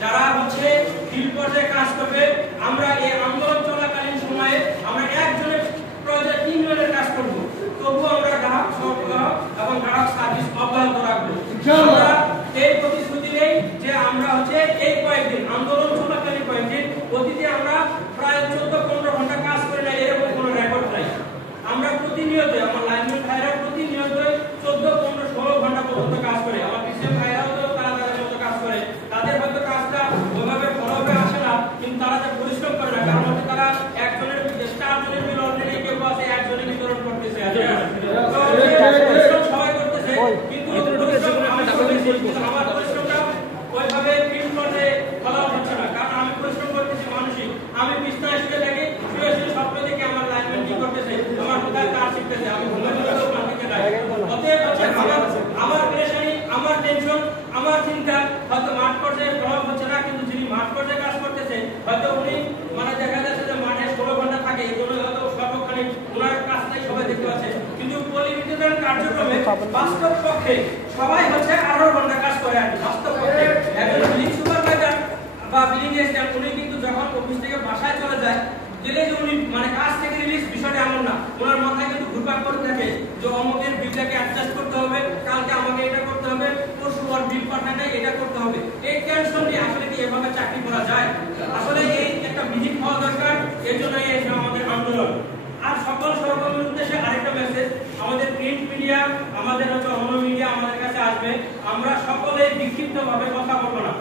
যারা হচ্ছে ফিল্ড পর্যায়ে কাজ করবে, আমরা এই আন্দোলন চলাকালীন সময়ে আমরা একজনের প্রয়োজনে 3 জনের কাজ করব, তবু আমরা গ্রাহক সরবরাহ এবং গ্রাহক সার্ভিস অব্যাহত রাখবো। আমরা এই প্রতিশ্রুতি নেই যে আমরা হচ্ছে এই কয়েকদিন আন্দোলন চলাকালীন কয়েকদিন অতীতে আমরা প্রায় 14-15 ঘন্টা কাজ করে না, এরকম কোনো রেকর্ড নাই। আমরা প্রতিনিয়ত আমার লাইনম্যান ভাইরা প্রতিনিয়ত 14-15-16 ঘন্টা পর্যন্ত কাজ করে। আমার পিসিএম ভাইরাও তো তারা তাদের মতো কাজ করে। তাদের হয়তো কাজটা ওইভাবে ভালোভাবে আসে না, কিন্তু তারা যে পরিশ্রম করে না, কারণ হচ্ছে তারা একজনের 4 জনের মিল অলরেডি কেউ আছে একজনে বিতরণ করতেছে, পরিশ্রম সবাই করতেছে, কিন্তু আমার পরিশ্রমটা ওইভাবে ফিল্ড পর্যায়ে বলা হচ্ছে না, কারণ আমি পরিশ্রম করতেছি মানসিক। আমি বিছানায় শুয়ে থাকি, শুয়ে স্বপ্ন দেখি আমার লাইনম্যান কি করতেছে, আমার কোথায় কাজ শিখতেছে, আমি আমার পেরেশানি, আমার টেনশন, আমার চিন্তা হয়তো মাঠ পর্যায়ে প্রভাব হচ্ছে না, কিন্তু যিনি মাঠ পর্যায়ে কাজ করতেছে হয়তো উনি মানে দেখা যাচ্ছে যে মাঠে 16 ঘন্টা থাকে, এই জন্য হয়তো সর্বক্ষণে ওনার কাজটাই সবাই দেখতে পাচ্ছে। কিন্তু পল্লী কার্যক্রমে বাস্তব পক্ষে সবাই হচ্ছে 18 ঘন্টা কাজ করে। আর বাস্তব পক্ষে একজন বিলিং সুপারভাইজার বা বিলিং এজেন্ট উনি কিন্তু যখন অফিস থেকে বাসায় চলে যায়, গেলে যে উনি মানে কাজ থেকে রিলিজ বিষয়টা এমন না, ওনার মাথায় কিন্তু ঘুরপাক করে থাকে যে অমুকের বিলটাকে অ্যাডজাস্ট করতে হবে, কালকে আমাকে এটা করতে হবে, পরশু আর বিল পাঠায় নাই এটা করতে হবে। এই টেনশন নিয়ে আসলে কি এভাবে চাকরি করা যায়? আসলে এই একটা ভিজিট হওয়া দরকার, এর জন্য এই আমাদের আন্দোলন। আর সকল সরকারের উদ্দেশ্যে আরেকটা মেসেজ, আমাদের প্রিন্ট মিডিয়া, আমাদের হচ্ছে অন্য মিডিয়া আমাদের কাছে আসবে, আমরা সকলেই বিক্ষিপ্তভাবে কথা বলবো না,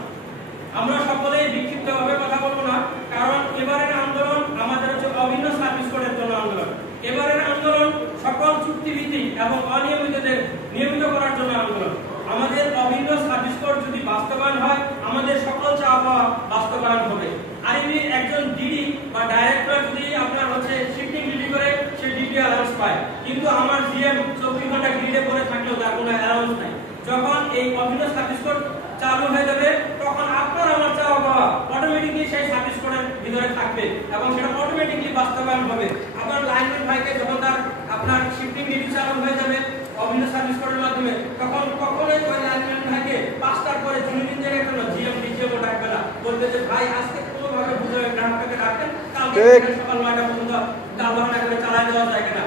আমরা সকলেই বিক্ষিপ্তভাবে কথা বলবো না, কারণ এবারের আন্দোলন আমাদের হচ্ছে অভিন্ন সার্ভিস কোডের জন্য আন্দোলন। এবারের আন্দোলন সকল চুক্তিভিত্তিক এবং অনিয়মিতদের নিয়মিত করার জন্য আন্দোলন। আমাদের অভিন্ন সার্ভিস কোড যদি বাস্তবায়ন হয়, আমাদের সকল চাওয়া বাস্তবায়ন হবে। আর এই একজন ডিডি বা ডাইরেক্টর যদি আপনার হচ্ছে শিফটিং ডিউটি করে, সে ডিউটি অ্যালাউন্স পায়, কিন্তু আমার জিএম 24 ঘন্টা গ্রিডে পড়ে থাকলেও তার কোনো অ্যালাউন্স নাই। যখন এই অভিন্ন সার্ভিস কোড চালু হয়ে যাবে, তখন আপনার আমার চাওয়া পাওয়া অটোমেটিকলি সেই সার্ভিস কোডের ভিতরে থাকবে এবং সেটা অটোমেটিকলি বাস্তবায়ন হবে। আপনার লাইনম্যান ভাইকে যখন তার আপনার শিফটিং ডিউটি চালু হয়ে যাবে অভিন্ন সার্ভিস কোডের মাধ্যমে, তখন কখনোই ওই লাইনম্যান ভাইকে 5টার পরে জুনিয়র জায়গায় কোনো জিএম ডিজিএমও ডাকবে না, বলবে যে ভাই আজকে কোনোভাবে বুঝে গ্রাহককে রাখেন, কালকে সকাল 9টা পর্যন্ত গালবানা করে চালাই দেওয়া যায় কিনা।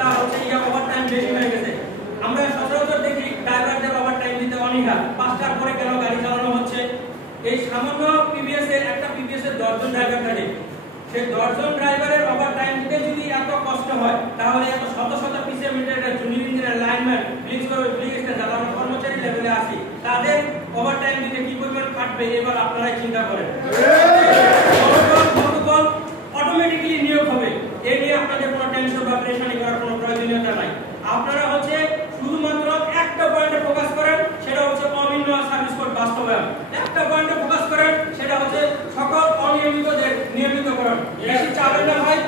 তা হচ্ছে ওভারটাইম বেশি হয়ে গেছে। আমরা সচরাচর দেখি ড্রাইভারদের ওভারটাইম দিতে অনীহা, 5টার পরে কেন গাড়ি চালানো হচ্ছে। এই সামান্য পিবিএস এর একটা পিবিএস এর 10 জন ড্রাইভার থাকে, সেই 10 জন ড্রাইভারের ওভারটাইম দিতে যদি এত কষ্ট হয়, তাহলে এত শত শত পিসিএম মিটারের junior engineer, lineman, billing staff যারা আমরা কর্মচারী লেভেলে আছি, তাদের ওভারটাইম দিতে কি পরিমাণ কাটবে এবার আপনারাই চিন্তা করেন। অটোমেটিক্যালি নিয়োগ হবে, এই নিয়ে আপনাদের কোনো টেনশন বা পরেশানি করার কোনো প্রয়োজনীয়তা নাই। আপনারা হচ্ছে শুধুমাত্র একটা পয়েন্টে ফোকাস করেন, সেটা হচ্ছে অভিন্ন সার্ভিস কোড বাস্তবায়ন। একটা পয়েন্টে ফোকাস করেন, সেটা হচ্ছে সকল অনিয়মিতদের নিয়মিতকরণ। বেশি চাবেন না ভাই,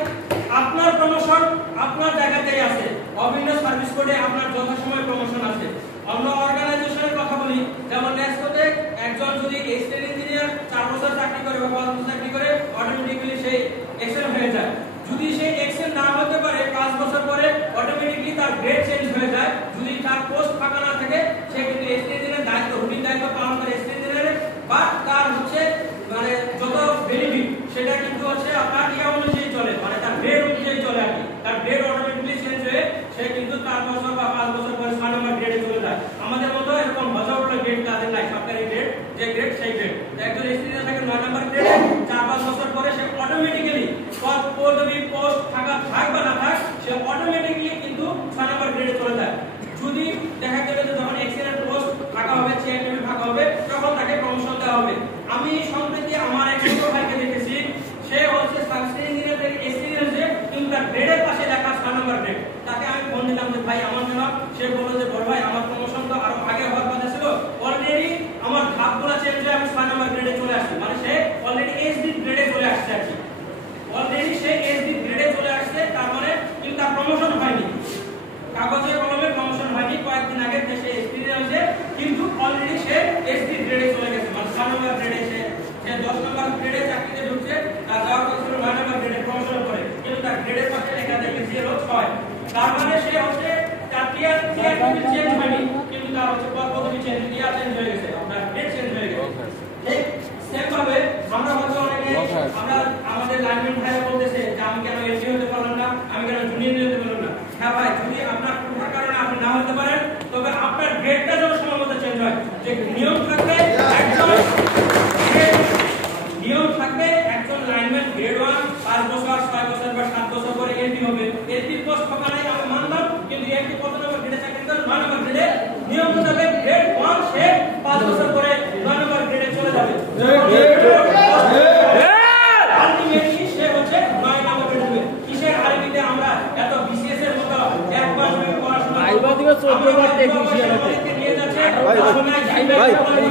আপনার প্রমোশন আপনার জায়গাতেই আছে, অভিন্ন সার্ভিস কোডে আপনার যথাসময়ে প্রমোশন আছে। অন্য অর্গানাইজেশনের কথা বলি, যেমন নেক্সটতে একজন যদি এক্সটেন্ড ইঞ্জিনিয়ার 4 বছর চাকরি করে বা 5 বছর চাকরি করে, অটোমেটিক্যালি সেই এক্সেল হয়ে যায়। যদি সে এক্সেল না হতে পারে 5 বছর পরে, অটোমেটিক্যালি তার গ্রেড চেঞ্জ হয়ে যায়। যদি তার পোস্ট ফাঁকা না থাকে, সে কিন্তু এক্সটেন্ড ইঞ্জিনিয়ারের দায়িত্ব, রুটিন দায়িত্ব পালন করে এক্সটেন্ড ইঞ্জিনিয়ারের, বা তার হচ্ছে মানে যত বেনিফিট সেটা কিন্তু হচ্ছে আপনার অনুযায়ী চলে, মানে তার গ্রেড অনুযায়ী চলে আর কি। তার গ্রেড অটোমেটিক্যালি চেঞ্জ হয়ে সে কিন্তু 4 বছর বা 5 বছর পরে 6 নম্বর গ্রেডে চলে যায়। আমাদের মতো এরকম হাজারটা গ্রেড তাদের নাই, সরকারি গ্রেড যে গ্রেড সেই গ্রেড। একজন এক্সপিরিয়েন্স থাকে 9 নম্বর গ্রেডে, 4-5 বছর পরে সে অটোমেটিক্যালি পদবি পোস্ট থাকা থাক বা না থাক, সে অটোমেটিক্যালি কিন্তু 6 নম্বর গ্রেডে চলে যায়। যদি দেখা গেল যে যখন এক্সেলেন্ট পোস্ট থাকা হবে, চেয়ার টেবিল থাকা হবে, তখন তাকে প্রমোশন দেওয়া হবে। আমি সম্প্রতি আমার এক ছোট ভাইকে দেখেছি, সে হচ্ছে সার্ভিস ইঞ্জিনিয়ার থেকে এক্সপিরিয়েন্সে, কিন্তু তার গ্রেডের পাশে লেখা 6 নম্বর গ্রেড। তাকে আমি ফোন দিলাম যে ভাই আমার জন্য, সে বলল যে বড় ভাই আমার প্রমোশন তো আরো আগে হওয়ার কথা ছিল, অলরেডি আমার ধাপগুলো চেঞ্জ হয়ে আমি 6 নম্বর গ্রেডে চলে আসছি, মানে সে অলরেডি এসডি গ্রেডে চলে আসছে আর কি। অলরেডি সে এসডি গ্রেডে চলে আসছে, তার মানে কিন্তু তার প্রমোশন হয়নি, কাগজে কলমে প্রমোশন হয়নি। কয়েকদিন আগে সে এক্সপিরিয়েন্সে কিন্তু অলরেডি সে এসডি গ্রেডে চলে গেছে, মানে 6 নম্বর গ্রেডে সে 10 নম্বর গ্রেডে চাকরিতে ঢুকছে, তার যাওয়ার কথা ছিল 9 নম্বর গ্রেডে প্রমোশন করে, কিন্তু তার গ্রেডের পাশে লেখা থাকে 06। তার মানে সে হচ্ছে তার টিয়ার চেঞ্জ হয়নি, কিন্তু তার হচ্ছে পদবি চেঞ্জ, টিয়ার চেঞ্জ হয়ে গেছে, আপনার গ্রেড চেঞ্জ আমরা আমাদের লাইনম্যান ভাইরা বলতেছে যে আমি কেন এসি হতে পারলাম না, আমি কেন জুনিয়র হতে পারলাম না। হ্যাঁ ভাই, যদি আপনার কোনো কারণে আপনি না হতে পারেন তবে আপনার গ্রেডটা যেন সময়মতো চেঞ্জ হয়। যে নিয়ম থাকবে একজন লাইনম্যান গ্রেড 1 5 বছর 6 বছর বা 7 বছর পরে এমপি হবে। এমপি পোস্ট পাওয়াই আমি মানলাম, কিন্তু এমপি কত নম্বর গ্রেডে চাকরি করে? 9 নম্বর গ্রেডে। নিয়ম মোতাবেক গ্রেড 1 সে 5 বছর পরে 9 নম্বর গ্রেডে চলে যাবে। আলটিমেটলি সে হচ্ছে 9 নম্বর গ্রেডে হবে। কিসের আরবিতে আমরা এত বিসিএস এর মতো এক মাস ধরে পড়াশোনা আইবা দিবে 14 বার টেকনিশিয়ান হতে নিয়ে যাচ্ছে।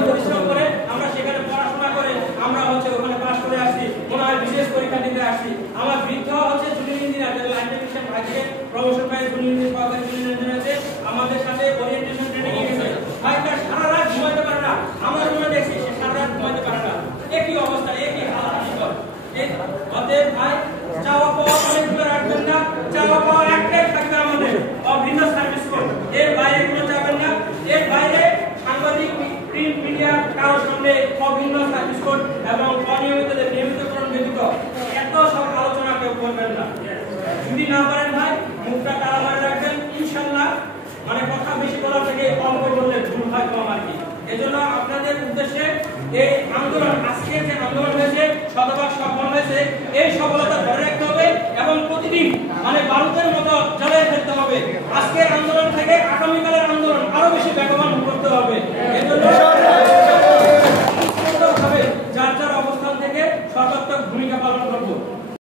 পরিশ্রম করে আমরা সেখানে পড়াশোনা করে আমরা হচ্ছে ওখানে পাস করে আসছি, মনে হয় বিশেষ পরীক্ষা দিতে আসছি। আমার বৃদ্ধ হচ্ছে জুনিয়র ইঞ্জিনিয়ার, যাদের লাইন টেকনিশিয়ান ভাইকে প্রমোশন পায় জুনিয়র ইঞ্জিনিয়ার আমাদের সাথে ওরিয়েন্টেশন ট্রেনিং এ গেছে। ভাই তার সারা রাত ঘুমাতে পারে না, আমার মনে দেখছি সে সারা রাত ঘুমাতে পারে না। একই অবস্থা, একই হালাত। অতএব ভাই চাওয়া পাওয়া অনেকগুলো রাখবেন না, চাওয়া পাওয়া একটাই থাকবে আমাদের, অভিন্ন সার্ভিস কোড। এর বাইরে কোনো যাবেন না। এর বাইরে সাংবাদিক প্রিন্ট মিডিয়া কারো সামনে অভিন্ন সার্ভিস কোড এবং অনিয়মিতদের নিয়মিতকরণ ব্যতীত এত সব আলোচনা কেউ করবেন না। যদি না পারেন ভাই মুখটা তারা মারে রাখবেন, ইনশাল্লাহ মানে কথা বেশি বলার থেকে অল্প বললে ভুল হয় কম আর কি। এজন্য আপনাদের উদ্দেশ্যে এই আন্দোলন, আজকে যে আন্দোলন হয়েছে শতভাগ সফল হয়েছে, এই সফলতা ধরে রাখতে হবে এবং প্রতিদিন মানে বারুদের মতো জ্বালিয়ে ফেলতে হবে। আজকে